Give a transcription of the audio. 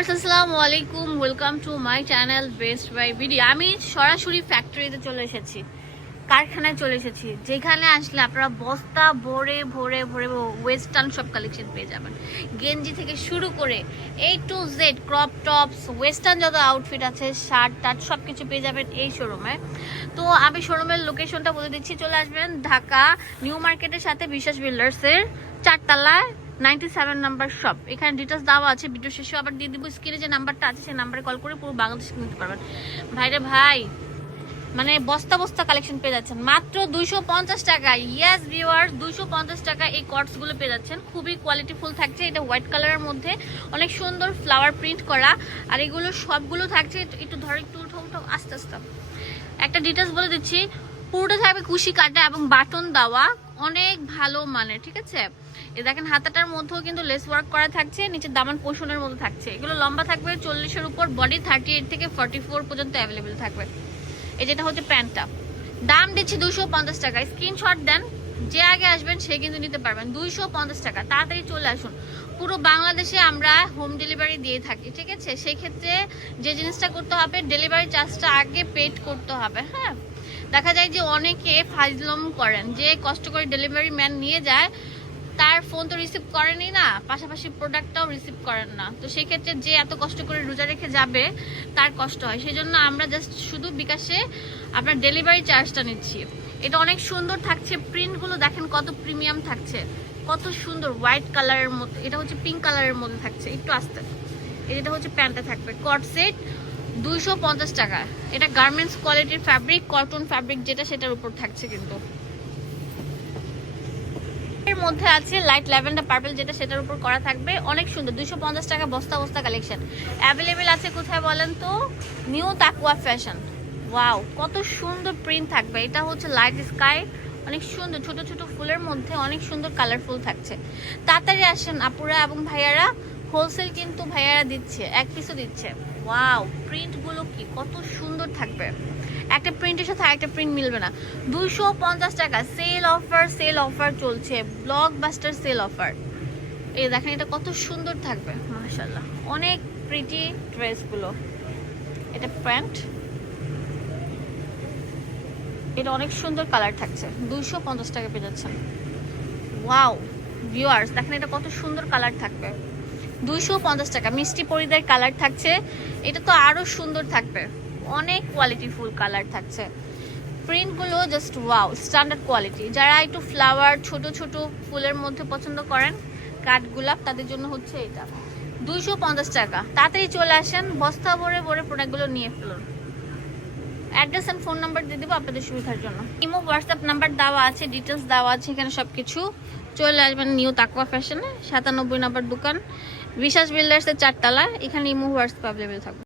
Viewers, আসসালামু আলাইকুম। Welcome to my channel best buy video আমি সরাসরি ফ্যাক্টরিতে চলে এসেছি, কারখানায় চলে এসেছি। যেখানে আসলে আপনারা বস্তা, ভরে ভরে ভরে ওয়েস্টার্ন সব কালেকশন পেয়ে যাবেন। গেঞ্জি থেকে শুরু করে A to Z crop tops western যত আউটফিট আছে শার্ট টার্ট সব কিছু পেয়ে যাবেন এই শোরুমে তো আমি শোরুমের লোকেশনটা বলে দিচ্ছি, চলে আসবেন ঢাকা নিউ মার্কেটের সাথে বিশ্বাস বিল্ডার্সের চারতলায়। Ninety seven number shop. এখানে ডিটেলস দেওয়া আছে ভিডিও শেষে আবার দিয়ে দিব। স্ক্রিনে যে নাম্বারটা আছে, সেই নাম্বারে কল করে পুরো বাংলাদেশ নিতে পারবেন। ভাইরে ভাই মানে বস্তা বস্তা কালেকশন পেয়ে যাচ্ছেন। মাত্র দুইশো পঞ্চাশ টাকা। ইয়াস ভিউয়ার দুইশো পঞ্চাশ টাকা এই কটসগুলো পেয়ে যাচ্ছেন। খুবই কোয়ালিটিফুল থাকছে। এটা হোয়াইট কালারের মধ্যে অনেক সুন্দর ফ্লাওয়ার প্রিন্ট করা। আর এগুলো সবগুলো থাকছে। একটু- একটু ধরো, একটু উঠো উঠো আস্তে আস্তে। একটা ডিটেলস বলে দিচ্ছি। পুরোটা থাকবে কুশি কাটা এবং বাটন দেওয়া। অনেক ভালো মানে ঠিক আছে? এ দেখেন, হাতাটার মধ্যেও কিন্তু লেস ওয়ার্ক করা থাকছে, নিচের দামান পোষণের মধ্যে থাকছে। এগুলো লম্বা থাকবে চল্লিশের উপর বডি থার্টি এইট থেকে ফর্টি ফোর পর্যন্ত অ্যাভেলেবেল থাকবে। এই যেটা হচ্ছে প্যান্টটা। দাম দিচ্ছি দুশো পঞ্চাশ টাকা। স্ক্রিনশট দেন যে আগে আসবেন, সে কিন্তু নিতে পারবেন। দুইশো পঞ্চাশ টাকা। তাড়াতাড়ি চলে আসুন। পুরো বাংলাদেশে আমরা হোম ডেলিভারি দিয়ে থাকি, ঠিক আছে? সেই ক্ষেত্রে যে জিনিসটা করতে হবে ডেলিভারি চার্জটা আগে পেড করতে হবে হ্যাঁ? দেখা যায় যে অনেকে ফাজলম করেন, যে কষ্ট করে ডেলিভারি ম্যান নিয়ে যায়, তার ফোন তো রিসিভ করেনই না, পাশাপাশি প্রোডাক্টটাও রিসিভ করেন না। তো সেই ক্ষেত্রে যে এত কষ্ট করে রোজা রেখে যাবে, তার কষ্ট হয়। সেই জন্য আমরা জাস্ট শুধু বিকাশে আপনার ডেলিভারি চার্জটা নিচ্ছি। এটা অনেক সুন্দর থাকছে। প্রিন্টগুলো দেখেন কত প্রিমিয়াম থাকছে। কত সুন্দর হোয়াইট কালারের মধ্যে, এটা হচ্ছে পিঙ্ক কালারের মধ্যে থাকছে। একটু আস্তে। এটা হচ্ছে প্যান্টটা থাকবে। কট সেট দুইশো পঞ্চাশ টাকা। এটা গার্মেন্টস কোয়ালিটির ফ্যাব্রিক কটন ফ্যাব্রিক যেটা সেটার উপর থাকছে কিন্তু। এর মধ্যে আছে লাইট ল্যাভেন্ডার পার্পল যেটা সেটার উপর করা থাকবে। অনেক সুন্দর। দুশো পঞ্চাশ টাকা বস্তা বস্তা কালেকশন অ্যাভেলেবেল আছে কোথায় বলেন তো? নিউ তাকুয়া ফ্যাশন ওয়াও কত সুন্দর প্রিন্ট থাকবে। এটা হচ্ছে লাইট স্কাই অনেক সুন্দর, ছোট ছোট ফুলের মধ্যে অনেক সুন্দর কালারফুল থাকছে। তাড়াতাড়ি আসেন আপুরা এবং ভাইয়ারা। হোলসেল কিন্তু ভাইয়ারা দিচ্ছে, এক পিসও দিচ্ছে। ওয়াও প্রিন্টগুলো কি, কত সুন্দর থাকবে। একটা প্রিন্টের সাথে একটা প্রিন্ট মিলবে না। দুইশো পঞ্চাশ টাকা সেল অফার সেল অফার চলছে। ব্লক বাস্টার সেল অফার এই দেখেন, এটা কত সুন্দর থাকবে মাশাল্লাহ অনেক প্রিটি ড্রেসগুলো এটা প্যান্ট এটা অনেক সুন্দর কালার থাকছে। দুইশো পঞ্চাশ টাকা পেয়ে যাচ্ছেন। ওয়াও ভিউয়ার্স দেখেন এটা কত সুন্দর কালার থাকবে। দুইশো পঞ্চাশ টাকা, মিষ্টি পরিদের কালার থাকছে। এটা তো আরও সুন্দর থাকবে। অনেক কোয়ালিটি ফুল কালার থাকছে। প্রিন্টগুলো জাস্ট ওয়াও স্ট্যান্ডার্ড কোয়ালিটি যারা একটু ফ্লাওয়ার ছোট ছোট ফুলের মধ্যে পছন্দ করেন, কাঠ গোলাপ, তাদের জন্য হচ্ছে এটা। দুইশো পঞ্চাশ টাকা। তাড়াতাড়ি চলে আসেন, বস্তা ভরে ভরে প্রোডাক্টগুলো নিয়ে ফেলুন। অ্যাড্রেস অ্যান্ড ফোন নাম্বার দিয়ে দেবো আপনাদের সুবিধার জন্য। ইমো হোয়াটসঅ্যাপ নাম্বার দেওয়া আছে ডিটেলস দেওয়া আছে এখানে সব কিছু চলে আসবেন নিউ তাকওয়া ফ্যাশনে সাতানব্বই নাম্বার দোকান। বিশ্বাস বিল্ডার্সের চারতলা এখানে ইমো হোয়াটসঅ্যাপ অ্যাভেলেবেল থাকবে।